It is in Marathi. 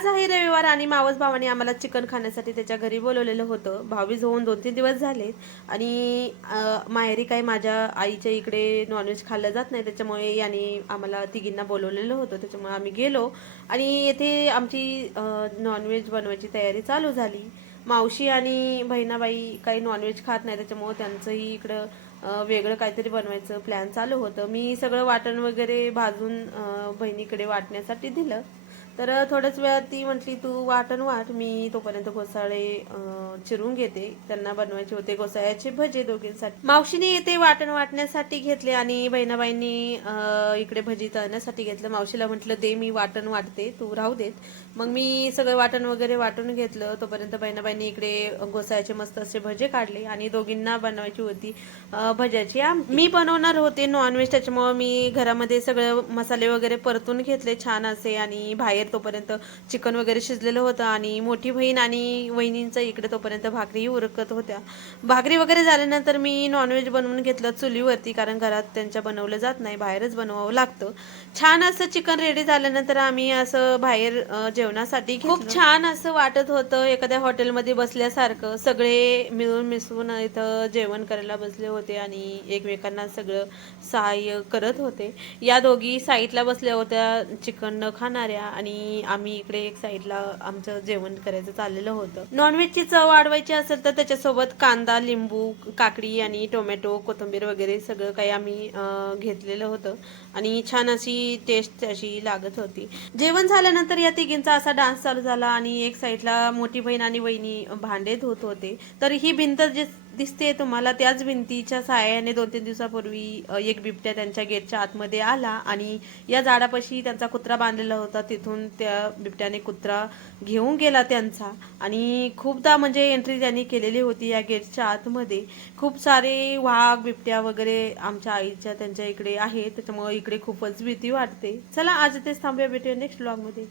आज आहे रविवार आणि मावस भावाने आम्हाला चिकन खाण्यासाठी त्याच्या घरी बोलवलेलं होतं. भाऊबीज होऊन 2-3 दिवस झालेत आणि माहेरी काही माझ्या आईच्या इकडे नॉनव्हेज खाल्लं जात नाही, त्याच्यामुळे याने आम्हाला तिघींना बोलवलेलं होतं. त्याच्यामुळे आम्ही गेलो आणि येथे आमची नॉनव्हेज बनवायची तयारी चालू झाली. मावशी आणि बहिणाबाई काही नॉनव्हेज खात नाही, त्याच्यामुळे त्यांचंही इकडं वेगळं काहीतरी बनवायचं प्लॅन चालू होतं. मी सगळं वाटण वगैरे भाजून बहिणीकडे वाटण्यासाठी दिलं. तर थोड्याच वेळात ती म्हटली तू वाटण वाट, मी तोपर्यंत घोसाळे चिरून घेते. त्यांना बनवायचे होते घोसाळ्याचे भजे दोघींसाठी. मावशीने येते वाटण वाटण्यासाठी घेतले आणि बहिणाबाईंनी इकडे भजी तळण्यासाठी घेतलं. मावशीला म्हटलं दे मी वाटण वाटते, तू राहू देत. मग मी सगळं वाटण वगैरे वाटून घेतलं. तोपर्यंत बहिणाबाईंनी इकडे घोसाळ्याचे मस्त असे भजे काढले आणि दोघींना बनवायची होती भज्याची मी बनवणार होते नॉनव्हेज, त्याच्यामुळे मी घरामध्ये सगळं मसाले वगैरे परतून घेतले छान असे आणि बाहेर तोपर्यंत चिकन वगैरे शिजलेलं होतं आणि मोठी बहीण आणि वहिनींचा इकडे तोपर्यंत भाकरी उरकत होत्या. भाकरी वगैरे झाल्यानंतर मी नॉनव्हेज बनवून घेतलं चुलीवरती, कारण घरात त्यांच्या बनवलं जात नाही, बाहेरच बनवावं लागतं. छान असं चिकन रेडी झाल्यानंतर आम्ही असं बाहेर जेवणासाठी खूप छान असं वाटत होतं, एखाद्या हॉटेलमध्ये बसल्यासारखं. सगळे मिळून मिसळून इथं जेवण करायला बसले होते आणि एकमेकांना सगळं सहाय्य करत होते. या दोघी साईडला बसल्या होत्या चिकन न खाणाऱ्या आणि आम्ही इकडे एक साईडला आमचं जेवण करायचं चाललेलं होतं. नॉनव्हेजची चव वाढवायची असेल तर त्याच्यासोबत कांदा, लिंबू, काकडी आणि टोमॅटो, कोथिंबीर वगैरे सगळं काही आम्ही घेतलेलं होतं आणि छान अशी टेस्ट अशी लागत होती. जेवण झाल्यानंतर या तिघींचा असा डान्स चालू झाला आणि एक साईडला मोठी बहीण आणि वहिनी भांडे धुत होते. तर ही भिंत जी दिसते तुम्हाला, त्याच भिंतीच्या सहाय्याने 2-3 दिवसापूर्वी एक बिबट्या त्यांच्या गेटच्या आतमध्ये आला आणि या झाडापाशी त्यांचा कुत्रा बांधलेला होता. तिथून त्या बिबट्याने कुत्रा घेऊन गेला त्यांचा आणि खूपदा म्हणजे एंट्री त्यांनी केलेली होती या गेटच्या आतमध्ये. खूप सारे वाघ, बिबट्या वगैरे आमच्या आईच्या त्यांच्या इकडे आहे, त्याच्यामुळे इकडे खूपच भीती वाटते. चला आज इथेच थांबूया, भेटूया नेक्स्ट व्लॉगमध्ये.